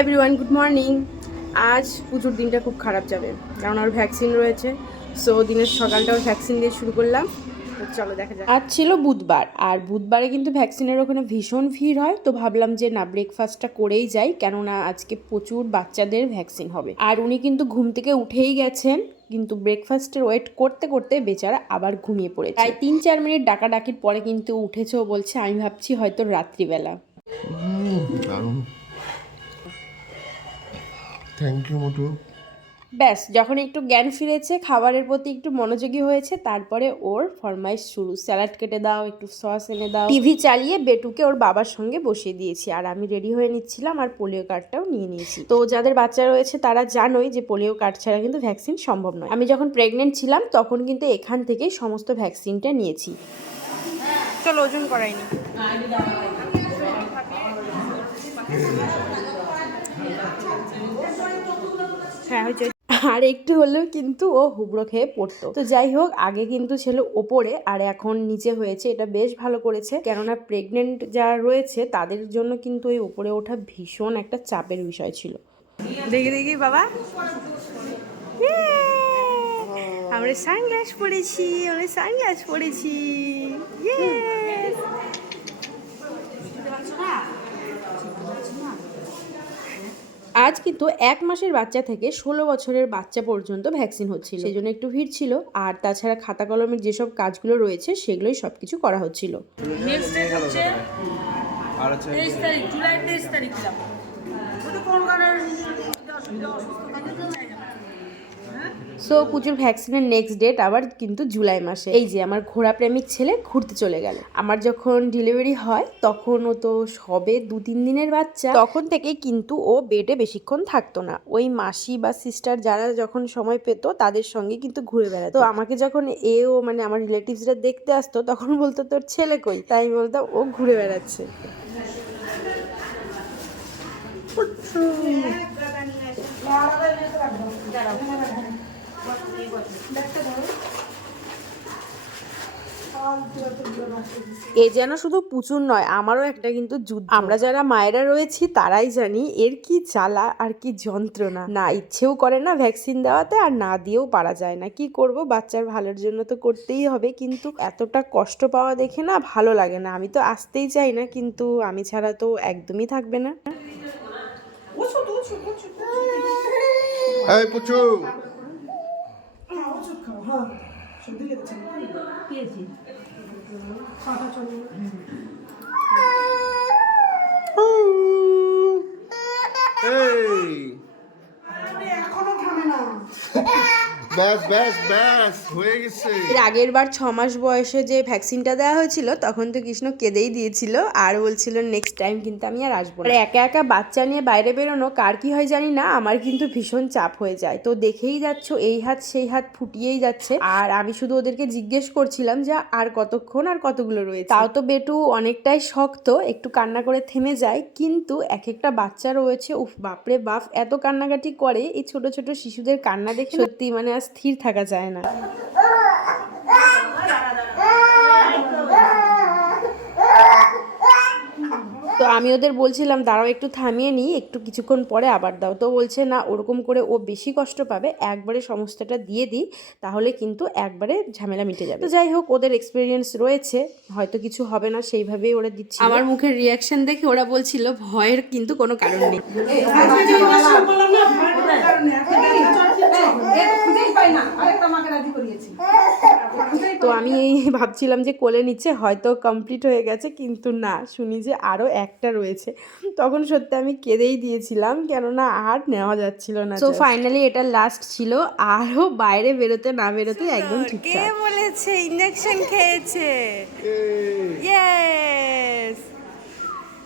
Everyone good morning আজ পুজোর দিনটা খুব খারাপ যাবে কারণ ওর ভ্যাকসিন রয়েছে। সো দিনের সকালটা ওর ভ্যাকসিন দিয়ে শুরু করলাম। চলো দেখা যাক। আজ ছিল বুধবার আর বুধবারে কিন্তু ভ্যাকসিনের ওখানে ভীষণ ভিড় হয় তো ভাবলাম যে না ব্রেকফাস্টটা করেই যাই কেননা আজকে প্রচুর বাচ্চাদের ভ্যাকসিন হবে। আর উনি কিন্তু ঘুম থেকে উঠেই গেছেন কিন্তু ব্রেকফাস্টের ওয়েট করতে করতে বেচারা আবার ঘুমিয়ে পড়েছে। তাই তিন চার মিনিট ডাকাডাকির পরে কিন্তু উঠেছে ও বলছে আমি ভাবছি হয়তো রাত্রিবেলা। থ্যাংক ইউ মোটু ব্যাস যখন একটু জ্ঞান ফিরেছে খাবারের প্রতি একটু মনোযোগী হয়েছে তারপরে ওর ফরমাইশ শুরু। স্যালাড কেটে দাও একটু সস এনে দাও। টিভি চালিয়ে বেটুকে ওর বাবার সঙ্গে বসিয়ে দিয়েছি। আর আমি রেডি হয়ে নিচ্ছিলাম আর পোলিও কার্ডটাও নিয়ে নিয়েছি। তো যাদের বাচ্চা রয়েছে তারা জানোই যে পোলিও কার্ড ছাড়া কিন্তু ভ্যাকসিন সম্ভব নয়। আমি যখন প্রেগনেন্ট ছিলাম তখন কিন্তু এখান থেকেই সমস্ত ভ্যাকসিনটা নিয়েছি। চলো ওজন করাইনি হ্যাঁ আর একটু হলেও কিন্তু ও হুবড়ো খেয়ে পড়তো। তো যাই হোক, আগে কিন্তু ছিল ওপরে, আর এখন নিচে হয়েছে। এটা বেশ ভালো করেছে। কেননা প্রেগনেন্ট যারা রয়েছে, তাদের জন্য কিন্তু ওই ওপরে ওঠা ভীষণ একটা চাপের বিষয় ছিল। দেখি দেখি, বাবা। আমরা সানগ্লাস পরেছি, আমরা সানগ্লাস পরেছি। আজ কিন্তু এক মাসের বাচ্চা থেকে ষোলো বছরের বাচ্চা পর্যন্ত ভ্যাকসিন হচ্ছিল। সেই জন্য একটু ভিড় ছিল। আর তাছাড়া খাতা কলমের যেসব কাজগুলো রয়েছে সেগুলোই সব কিছু করা হচ্ছিল। নেক্সট ডেট হচ্ছে তেইশ তারিখ জুলাই সো পুজোর ভ্যাকসিনের নেক্সট ডেট আবার কিন্তু জুলাই মাসে। এই যে আমার ঘোড়া প্রেমিক ছেলে ঘুরতে চলে গেল। আমার যখন ডেলিভারি হয়, তখন ও তো সবে দু তিন দিনের বাচ্চা। তখন থেকেই কিন্তু ও বেডে বেশিক্ষণ থাকতো না। ওই মাসি বা সিস্টার যারা যখন সময় পেতো, তাদের সঙ্গে কিন্তু ঘুরে বেড়াতো। আমাকে যখন এও মানে আমার রিলেটিভসরা দেখতে আসতো, তখন বলতো, তোর ছেলে কই? তাই বলতাম, ও ঘুরে বেড়াচ্ছে। এ যেন শুধু পুচুর নয়, আমারও একটা কিন্তু যুদ্ধ। আমরা যারা মায়েরা রয়েছি, তারাই জানি এর কি জ্বালা আর কি যন্ত্রণা। না ইচ্ছেও করে না ভ্যাকসিন দেওয়াতে, আর না দিয়েও পারা যায় না। কি করব? বাচ্চার ভালোর জন্য তো করতেই হবে, কিন্তু এতটা কষ্ট পাওয়া দেখে না ভালো লাগে না। আমি তো আসতেই চাই না, কিন্তু আমি ছাড়া তো একদমই থাকবে না। এই পুচু। এই ব্যাস ব্যাস ব্যাস হয়ে গেছে। এর আগের বার ছ মাস বয়সে যে ভ্যাকসিনটা দেওয়া হয়েছিল তখন তো কৃষ্ণ কেঁদেই দিয়েছিল আর বলছিল নেক্সট টাইম কিন্তু আমি আর আসব না। একা একা বাচ্চা নিয়ে বাইরে বেরোনো কার কি হয় জানি না আমার কিন্তু ভীষণ চাপ হয়ে যায়। তো দেখেই যাচ্ছ এই হাত সেই হাত ফুটিয়েই যাচ্ছে। আর আমি শুধু ওদেরকে জিজ্ঞেস করছিলাম যে আর কতক্ষণ আর কতগুলো রয়েছে? তাও তো বেটু অনেকটাই শক্ত একটু কান্না করে থেমে যায়। কিন্তু এক একটা বাচ্চা রয়েছে উফ বাপরে বাপ এত কান্নাকাটি করে এই ছোট ছোট শিশুদের কান্না দেখে সত্যি মানে স্থির থাকা যায় না তো আমি ওদের বলছিলাম দাঁড়াও একটু থামিয়ে নিই একটু কিছুক্ষণ পরে আবার দাও তো বলছে না ওরকম করে ও বেশি কষ্ট পাবে একবারে সমস্তটা দিয়ে দিই তাহলে কিন্তু একবারে ঝামেলা মিটে যাবে তো যাই হোক ওদের এক্সপিরিয়েন্স রয়েছে হয়তো কিছু হবে না সেইভাবেই ওরা দিচ্ছে আমার মুখের রিয়াকশন দেখে ওরা বলছিল ভয়ের কিন্তু কোনো কারণ নেই আমি ভাবছিলাম যে কোলে নিচ্ছে হয়তো কমপ্লিট হয়ে গেছে কিন্তু না শুনি যে আরও একটা রয়েছে। তখন সত্যি আমি কেঁদেই দিয়েছিলাম কেননা আর নেওয়া যাচ্ছিল না তো ফাইনালি এটা লাস্ট ছিল আরও বাইরে বেরোতে না বেরোতে একদম কে বলেছে ইঞ্জেকশন খেয়েছে? ইয়েস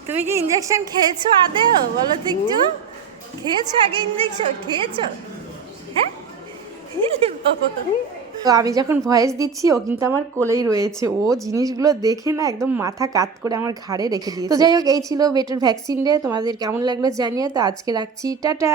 তুমি কি ইঞ্জেকশন খেয়েছো আদেও? বলো তো একটু। খেয়েছো আগে ইঞ্জেকশন খেয়েছো? হ্যাঁ। তো আমি যখন ভয়েস দিচ্ছি ও কিন্তু আমার কোলেই রয়েছে। ও জিনিসগুলো দেখে না একদম মাথা কাত করে আমার ঘাড়ে রেখে দিয়েছে। তো যাই হোক এই ছিল বেটার ভ্যাকসিন ডে। তোমাদের কেমন লাগল জানিয়ে তো আজকে রাখছি। টাটা!